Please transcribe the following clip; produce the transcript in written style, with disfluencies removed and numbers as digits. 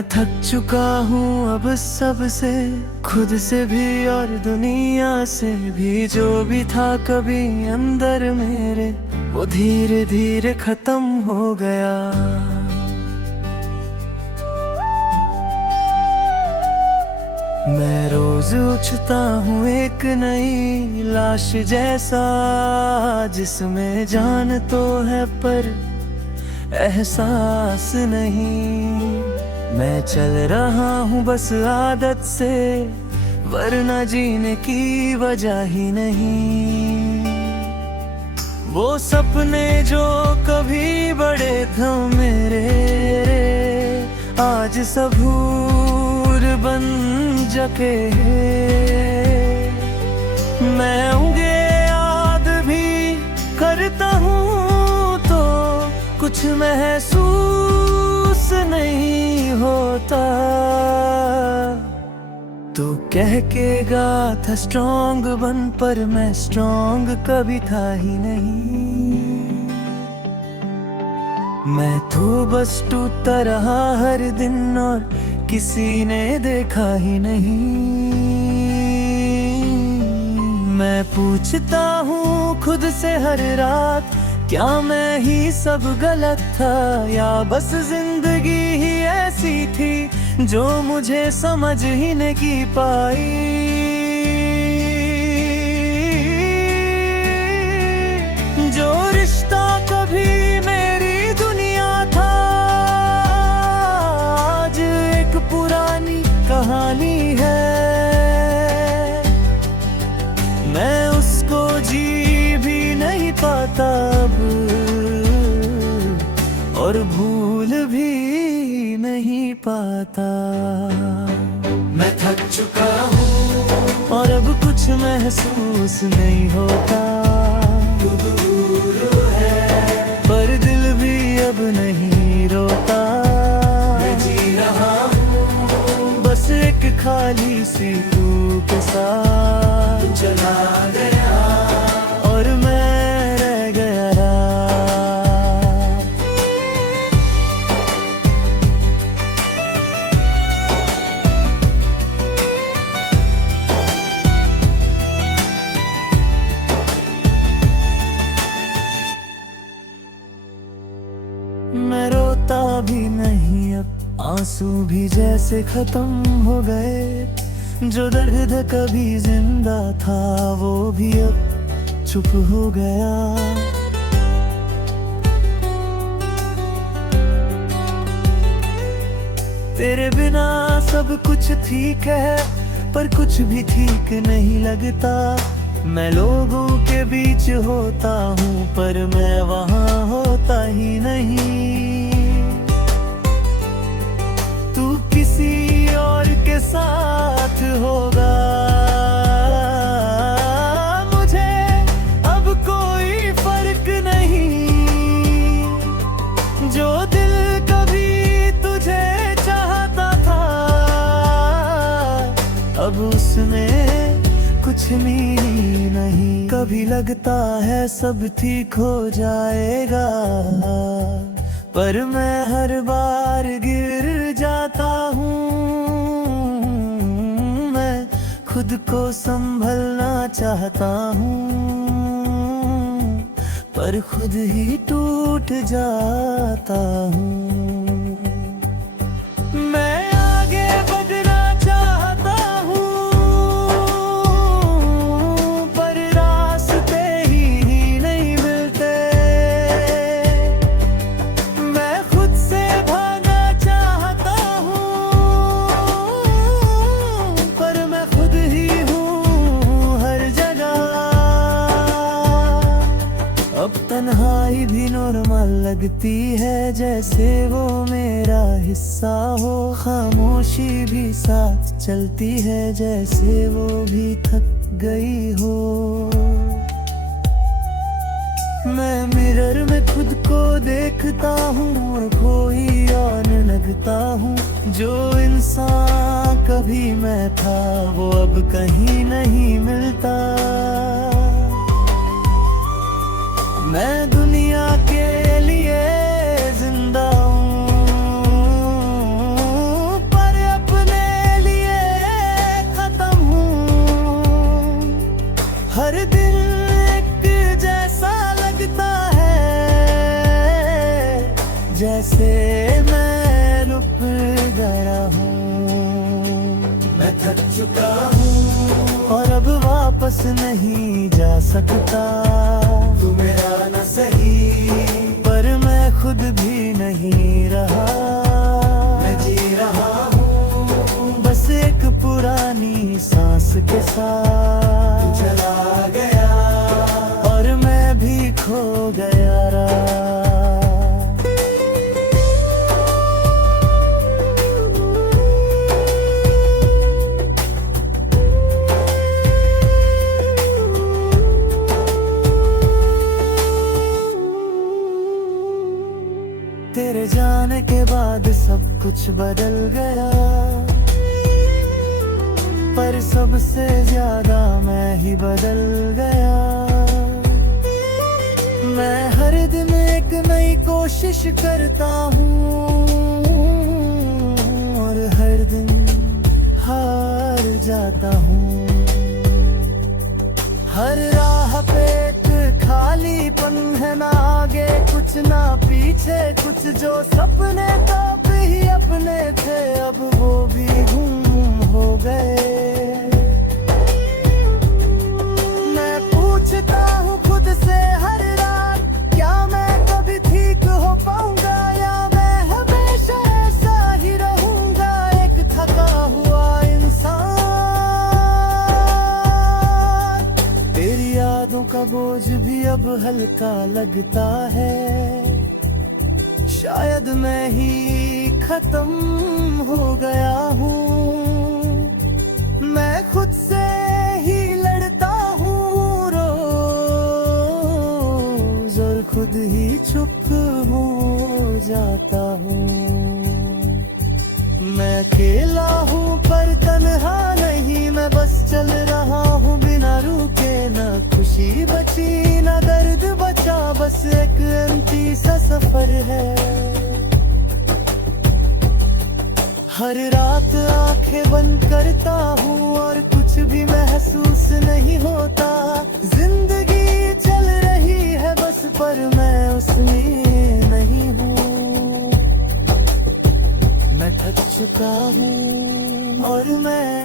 मैं थक चुका हूँ अब सब से, खुद से भी और दुनिया से भी। जो भी था कभी अंदर मेरे, वो धीरे धीरे खत्म हो गया। मैं रोज उठता हूँ एक नई लाश जैसा, जिसमें जान तो है पर एहसास नहीं। मैं चल रहा हूँ बस आदत से, वरना जीने की वजह ही नहीं। वो सपने जो कभी बड़े थे मेरे, आज सबूर बन जके। मैं उनके याद भी करता हूँ तो कुछ महसूस नहीं होता। तू कह के गा था स्ट्रॉन्ग बन, पर मैं स्ट्रॉन्ग कभी था ही नहीं। मैं तो बस टूटता रहा हर दिन, और किसी ने देखा ही नहीं। मैं पूछता हूँ खुद से हर रात, क्या मैं ही सब गलत था, या बस जिंदगी ही ऐसी थी जो मुझे समझ ही नहीं पाई। जो रिश्ता कभी मेरी दुनिया था, आज एक पुरानी कहानी है। मैं उसको जी भी नहीं पाता अब, और भूल भी नहीं पाता। मैं थक चुका हूँ और अब कुछ महसूस नहीं होता। तू दूर है पर दिल भी अब नहीं रोता। मैं जी रहा हूँ बस एक खाली सी रूह के साथ। तू चला गया और मैं रह गया। मैं रोता भी नहीं अब, आंसू भी जैसे खत्म हो गए। जो दर्द कभी जिंदा था वो भी अब चुप हो गया। तेरे बिना सब कुछ ठीक है, पर कुछ भी ठीक नहीं लगता। मैं लोगों के बीच होता हूँ, पर मैं वहाँ होता ही नहीं। तू किसी और के साथ होगा, मुझे अब कोई फर्क नहीं। जो दिल कभी तुझे चाहता था, अब उसने कुछ भी नहीं। कभी लगता है सब ठीक हो जाएगा, पर मैं हर बार गिर जाता हूँ। मैं खुद को संभलना चाहता हूँ, पर खुद ही टूट जाता हूँ। मैं आगे बढ़ना चाहता हूँ, पर रास्ते ही नहीं मिलते। मैं खुद से भागना चाहता हूँ, पर मैं खुद ही हूँ हर जगह। अब तन्हाई भी नॉर्मल लगती है, जैसे वो मेरा हिस्सा हो। खामोशी भी साथ चलती है, जैसे वो भी थक गई हो। मैं मिरर में खुद को देखता हूँ और कोई और लगता हूँ। जो इंसान कभी मैं था, वो अब कहीं नहीं मिलता। मैं दुनिया के लिए जिंदा हूँ, चुका हूँ और अब वापस नहीं जा सकता। तू मेरा न सही पर मैं खुद भी नहीं रहा। मैं जी रहा हूँ बस एक पुरानी सांस के साथ। तू चला गया और मैं भी खो गया राह। तेरे जाने के बाद सब कुछ बदल गया, पर सबसे ज्यादा मैं ही बदल गया। मैं हर दिन एक नई कोशिश करता हूँ और हर दिन हार जाता हूँ। हर राह पे एक खालीपन है, ना आगे कुछ ना पीछे कुछ। जो सपने तो भी अपने थे अब वो भी गुम हो गए। मैं पूछता हूँ खुद से हर रात, क्या मैं कभी ठीक हो पाऊंगा या मैं हमेशा ऐसा ही रहूंगा, एक थका हुआ इंसान। तेरी यादों का बोझ भी अब हल्का लगता है, शायद मैं ही खत्म हो गया हूँ। मैं खुद से ही लड़ता हूँ रोज और खुद ही चुप हो जाता हूँ। मैं अकेला हूँ पर तन्हा नहीं, मैं बस चल रहा हूँ बिना रुके। न खुशी बची न दर्द बचा, बस एक एम्प्टी सा सफर है। हर रात आंखें बंद करता हूँ और कुछ भी महसूस नहीं होता। जिंदगी चल रही है बस, पर मैं उसमें नहीं हूँ। मैं थक चुका हूँ और मैं